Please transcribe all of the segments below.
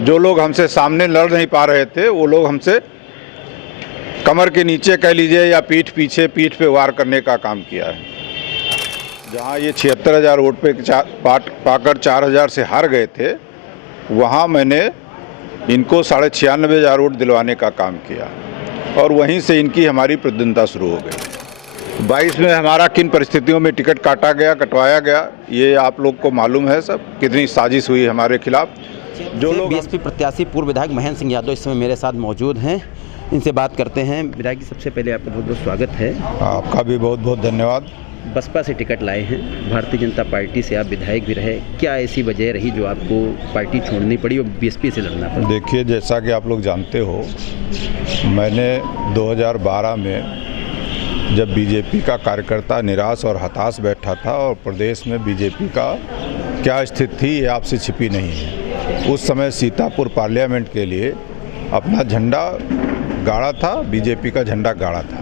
जो लोग हमसे सामने लड़ नहीं पा रहे थे वो लोग हमसे कमर के नीचे कह लीजिए या पीठ पे वार करने का काम किया है। जहां ये 76,000 वोट पे पाकर 4,000 से हार गए थे, वहां मैंने इनको 96,500 वोट दिलवाने का काम किया और वहीं से इनकी हमारी प्रतिद्वंदिता शुरू हो गई। 22 में हमारा किन परिस्थितियों में टिकट कटवाया गया ये आप लोग को मालूम है सब, कितनी साजिश हुई हमारे खिलाफ। जो लोग बीएसपी प्रत्याशी पूर्व विधायक महेंद्र सिंह यादव इस समय मेरे साथ मौजूद हैं, इनसे बात करते हैं। विधायक जी, सबसे पहले आपका बहुत बहुत स्वागत है। आपका भी बहुत बहुत धन्यवाद। बसपा से टिकट लाए हैं, भारतीय जनता पार्टी से आप विधायक भी रहे, क्या ऐसी वजह रही जो आपको पार्टी छोड़नी पड़ी और बीएसपी से लड़ना पड़ा? देखिए, जैसा कि आप लोग जानते हो, मैंने 2012 में जब बीजेपी का कार्यकर्ता निराश और हताश बैठा था और प्रदेश में बीजेपी का क्या स्थिति थी ये आपसे छिपी नहीं है, उस समय सीतापुर पार्लियामेंट के लिए अपना झंडा गाड़ा था, बीजेपी का झंडा गाड़ा था।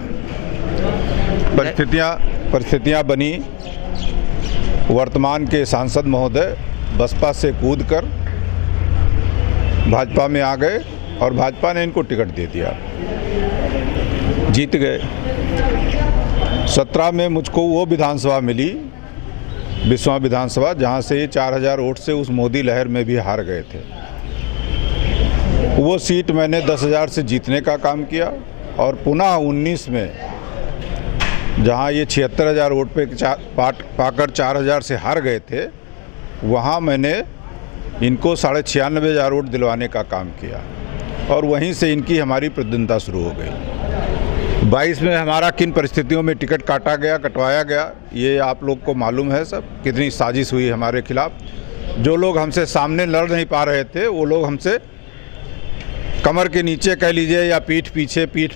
परिस्थितियां बनी, वर्तमान के सांसद महोदय बसपा से कूदकर भाजपा में आ गए और भाजपा ने इनको टिकट दे दिया, जीत गए। 17 में मुझको वो विधानसभा मिली, 20वां विधानसभा, जहां से ये 4,000 वोट से उस मोदी लहर में भी हार गए थे। वो सीट मैंने 10,000 से जीतने का काम किया और पुनः 19 में जहां ये 76,000 वोट पे पाकर 4,000 से हार गए थे, वहां मैंने इनको 96,500 वोट दिलवाने का काम किया और वहीं से इनकी हमारी प्रतिद्वंदिता शुरू हो गई। 22 में हमारा किन परिस्थितियों में टिकट कटवाया गया ये आप लोग को मालूम है सब, कितनी साजिश हुई हमारे खिलाफ। जो लोग हमसे सामने लड़ नहीं पा रहे थे वो लोग हमसे कमर के नीचे कह लीजिए या पीठ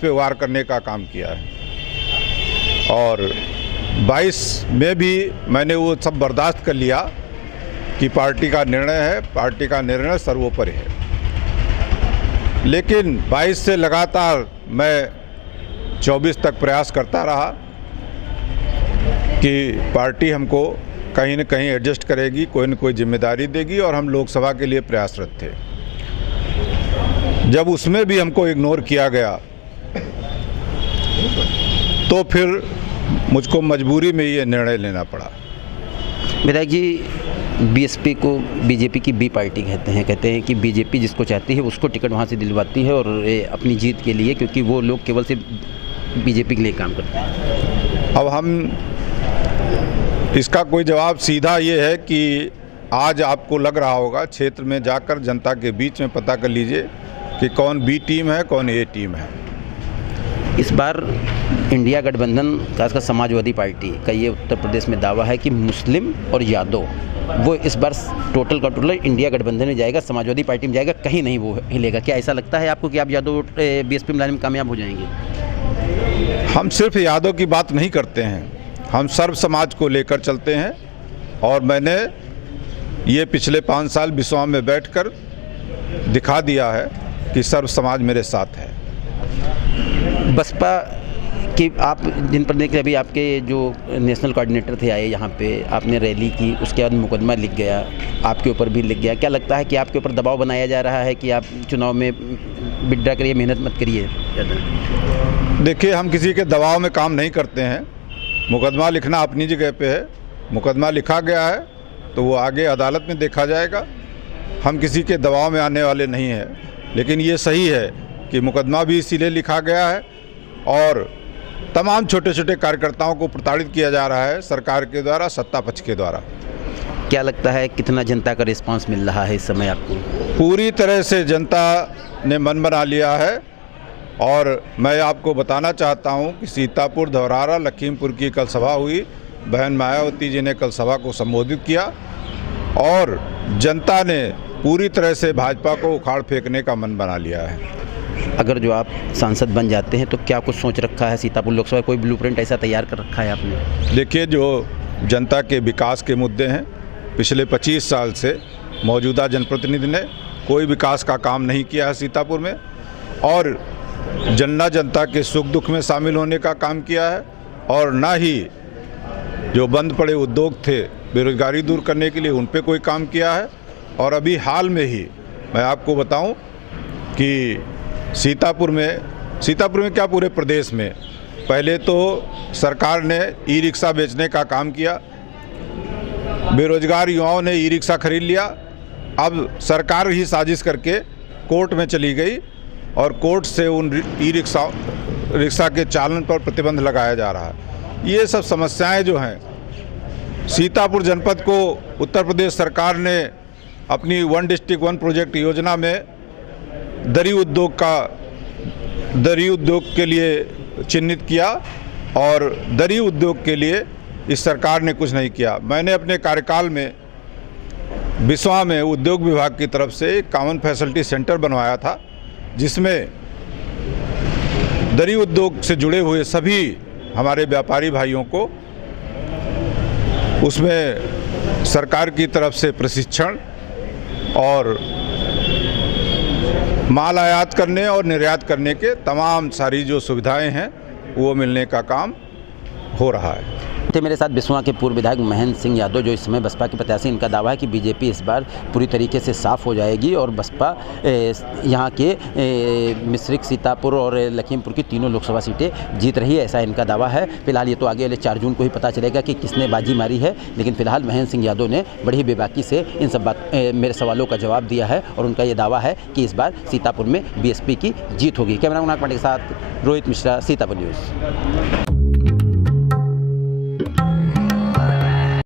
पे वार करने का काम किया है। और 22 में भी मैंने वो सब बर्दाश्त कर लिया कि पार्टी का निर्णय है, पार्टी का निर्णय सर्वोपरि है। लेकिन 22 से लगातार मैं 24 तक प्रयास करता रहा कि पार्टी हमको कहीं न कहीं एडजस्ट करेगी, कोई न कोई जिम्मेदारी देगी और हम लोकसभा के लिए प्रयासरत थे। जब उसमें भी हमको इग्नोर किया गया तो फिर मुझको मजबूरी में ये निर्णय लेना पड़ा। विधायक जी, बीएसपी को बीजेपी की बी पार्टी कहते हैं कि बीजेपी जिसको चाहती है उसको टिकट वहाँ से दिलवाती है और अपनी जीत के लिए, क्योंकि वो लोग केवल सिर्फ बीजेपी के लिए काम करते हैं। अब हम इसका कोई जवाब सीधा ये है कि आज आपको लग रहा होगा, क्षेत्र में जाकर जनता के बीच में पता कर लीजिए कि कौन बी टीम है, कौन ए टीम है। इस बार इंडिया गठबंधन खासकर समाजवादी पार्टी का ये उत्तर प्रदेश में दावा है कि मुस्लिम और यादव वो इस बार टोटल का टोटल इंडिया गठबंधन में जाएगा, समाजवादी पार्टी में जाएगा, कहीं नहीं वो हिलेगा। क्या ऐसा लगता है आपको कि आप यादव बीएसपी में लाने में कामयाब हो जाएंगे? हम सिर्फ यादव की बात नहीं करते हैं, हम सर्व समाज को लेकर चलते हैं और मैंने ये पिछले 5 साल विश्वा में बैठकर दिखा दिया है कि सर्व समाज मेरे साथ है। बसपा कि आप जिन प्रदेश के अभी आपके जो नेशनल कोऑर्डिनेटर थे आए यहाँ पे, आपने रैली की, उसके बाद मुकदमा लिख गया, आपके ऊपर भी लिख गया। क्या लगता है कि आपके ऊपर दबाव बनाया जा रहा है कि आप चुनाव में विड्रा करिए, मेहनत मत करिए? देखिए, हम किसी के दबाव में काम नहीं करते हैं। मुकदमा लिखना अपनी जगह पे है, मुकदमा लिखा गया है तो वो आगे अदालत में देखा जाएगा। हम किसी के दबाव में आने वाले नहीं हैं। लेकिन ये सही है कि मुकदमा भी इसीलिए लिखा गया है और तमाम छोटे छोटे कार्यकर्ताओं को प्रताड़ित किया जा रहा है सरकार के द्वारा, सत्ता पक्ष के द्वारा। क्या लगता है कितना जनता का रिस्पांस मिल रहा है इस समय आपको? पूरी तरह से जनता ने मन बना लिया है और मैं आपको बताना चाहता हूं कि सीतापुर, धौरारा, लखीमपुर की कल सभा हुई, बहन मायावती जी ने कल सभा को संबोधित किया और जनता ने पूरी तरह से भाजपा को उखाड़ फेंकने का मन बना लिया है। अगर जो आप सांसद बन जाते हैं तो क्या कुछ सोच रखा है सीतापुर लोकसभा, कोई ब्लूप्रिंट ऐसा तैयार कर रखा है आपने? देखिए, जो जनता के विकास के मुद्दे हैं, पिछले 25 साल से मौजूदा जनप्रतिनिधि ने कोई विकास का काम नहीं किया है सीतापुर में और जनता के सुख दुख में शामिल होने का काम किया है और ना ही जो बंद पड़े उद्योग थे बेरोजगारी दूर करने के लिए उन पे कोई काम किया है। और अभी हाल में ही मैं आपको बताऊं कि सीतापुर में क्या पूरे प्रदेश में पहले तो सरकार ने ई रिक्शा बेचने का काम किया, बेरोजगार युवाओं ने ई रिक्शा खरीद लिया। अब सरकार ही साजिश करके कोर्ट में चली गई और कोर्ट से उन ई रिक्शा के चालन पर प्रतिबंध लगाया जा रहा है। ये सब समस्याएं जो हैं, सीतापुर जनपद को उत्तर प्रदेश सरकार ने अपनी वन डिस्ट्रिक्ट वन प्रोजेक्ट योजना में दरी उद्योग के लिए चिन्हित किया और दरी उद्योग के लिए इस सरकार ने कुछ नहीं किया। मैंने अपने कार्यकाल में बिस्वा में उद्योग विभाग की तरफ से एक कॉमन फैसिलिटी सेंटर बनवाया था, जिसमें दरी उद्योग से जुड़े हुए सभी हमारे व्यापारी भाइयों को उसमें सरकार की तरफ से प्रशिक्षण और माल आयात करने और निर्यात करने के तमाम सारी जो सुविधाएं हैं वो मिलने का काम हो रहा है। थे मेरे साथ बिस्वा के पूर्व विधायक महेंद्र सिंह यादव, जो इस समय बसपा के प्रत्याशी। इनका दावा है कि बीजेपी इस बार पूरी तरीके से साफ हो जाएगी और बसपा यहाँ के मिश्रिक, सीतापुर और लखीमपुर की तीनों लोकसभा सीटें जीत रही है, ऐसा इनका दावा है। फिलहाल ये तो आगे वाले 4 जून को ही पता चलेगा कि किसने बाजी मारी है, लेकिन फिलहाल महेंद्र सिंह यादव ने बड़ी बेबाकी से इन सब मेरे सवालों का जवाब दिया है और उनका ये दावा है कि इस बार सीतापुर में बीएसपी की जीत होगी। कैमरा मैन के साथ रोहित मिश्रा, सीतापुर न्यूज़।